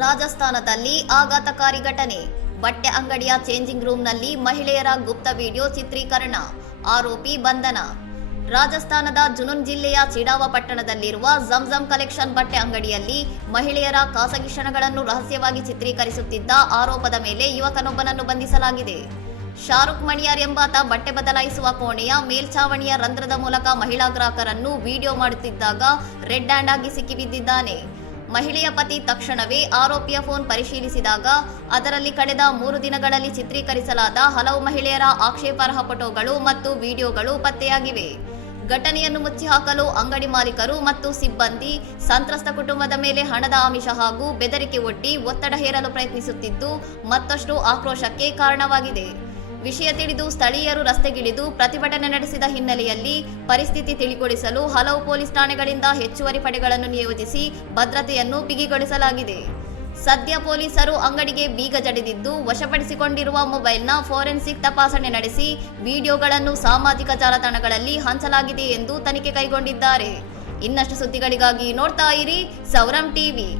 ರಾಜಸ್ಥಾನದಲ್ಲಿ ಆಘಾತಕಾರಿ ಘಟನೆ. ಬಟ್ಟೆ ಅಂಗಡಿಯ ಚೇಂಜಿಂಗ್ ರೂಮ್ನಲ್ಲಿ ಮಹಿಳೆಯರ ಗುಪ್ತ ವಿಡಿಯೋ ಚಿತ್ರೀಕರಣ. ಆರೋಪಿ ಬಂಧನ. ರಾಜಸ್ಥಾನದ ಜುನೂನ್ ಜಿಲ್ಲೆಯ ಚಿಡಾವ ಪಟ್ಟಣದಲ್ಲಿರುವ ಝಂಝಂ ಕಲೆಕ್ಷನ್ ಬಟ್ಟೆ ಅಂಗಡಿಯಲ್ಲಿ ಮಹಿಳೆಯರ ಖಾಸಗಿ ಕ್ಷಣಗಳನ್ನು ರಹಸ್ಯವಾಗಿ ಚಿತ್ರೀಕರಿಸುತ್ತಿದ್ದ ಆರೋಪದ ಮೇಲೆ ಯುವಕನೊಬ್ಬನನ್ನು ಬಂಧಿಸಲಾಗಿದೆ. ಶಾರುಖ್ ಮಣಿಯಾರ್ ಎಂಬಾತ ಬಟ್ಟೆ ಬದಲಾಯಿಸುವ ಕೋಣೆಯ ಮೇಲ್ಛಾವಣಿಯ ರಂಧ್ರದ ಮೂಲಕ ಮಹಿಳಾ ಗ್ರಾಹಕರನ್ನು ವಿಡಿಯೋ ಮಾಡುತ್ತಿದ್ದಾಗ ರೆಡ್ ಹ್ಯಾಂಡ್ ಆಗಿ ಸಿಕ್ಕಿಬಿದ್ದಿದ್ದಾನೆ. ಮಹಿಳೆಯ ಪತಿ ತಕ್ಷಣವೇ ಆರೋಪಿಯ ಫೋನ್ ಪರಿಶೀಲಿಸಿದಾಗ ಅದರಲ್ಲಿ ಕಳೆದ 3 ದಿನಗಳಲ್ಲಿ ಚಿತ್ರೀಕರಿಸಲಾದ ಹಲವು ಮಹಿಳೆಯರ ಆಕ್ಷೇಪಾರ್ಹ ಫೋಟೋಗಳು ಮತ್ತು ವಿಡಿಯೋಗಳು ಪತ್ತೆಯಾಗಿವೆ. ಘಟನೆಯನ್ನು ಮುಚ್ಚಿಹಾಕಲು ಅಂಗಡಿ ಮಾಲೀಕರು ಮತ್ತು ಸಿಬ್ಬಂದಿ ಸಂತ್ರಸ್ತ ಕುಟುಂಬದ ಮೇಲೆ ಹಣದ ಆಮಿಷ ಹಾಗೂ ಬೆದರಿಕೆ ಒಡ್ಡಿ ಒತ್ತಡ ಹೇರಲು ಪ್ರಯತ್ನಿಸುತ್ತಿದ್ದು ಮತ್ತಷ್ಟು ಆಕ್ರೋಶಕ್ಕೆ ಕಾರಣವಾಗಿದೆ. ವಿಷಯ ತಿಳಿದು ಸ್ಥಳೀಯರು ರಸ್ತೆಗಿಳಿದು ಪ್ರತಿಭಟನೆ ನಡೆಸಿದ ಹಿನ್ನೆಲೆಯಲ್ಲಿ ಪರಿಸ್ಥಿತಿ ತಿಳಿಗೊಳಿಸಲು ಹಲವು ಪೊಲೀಸ್ ಠಾಣೆಗಳಿಂದ ಹೆಚ್ಚುವರಿ ಪಡೆಗಳನ್ನು ನಿಯೋಜಿಸಿ ಭದ್ರತೆಯನ್ನು ಬಿಗಿಗೊಳಿಸಲಾಗಿದೆ. ಸದ್ಯ ಪೊಲೀಸರು ಅಂಗಡಿಗೆ ಬೀಗ ಜಡಿದಿದ್ದು ವಶಪಡಿಸಿಕೊಂಡಿರುವ ಮೊಬೈಲ್ನ ಫೋರೆನ್ಸಿಕ್ ತಪಾಸಣೆ ನಡೆಸಿ ವಿಡಿಯೋಗಳನ್ನು ಸಾಮಾಜಿಕ ಜಾಲತಾಣಗಳಲ್ಲಿ ಹಂಚಲಾಗಿದೆ ಎಂದು ತನಿಖೆ ಕೈಗೊಂಡಿದ್ದಾರೆ. ಇನ್ನಷ್ಟು ಸುದ್ದಿಗಳಿಗಾಗಿ ನೋಡ್ತಾ ಇರಿ ಸೌರಂ ಟಿವಿ.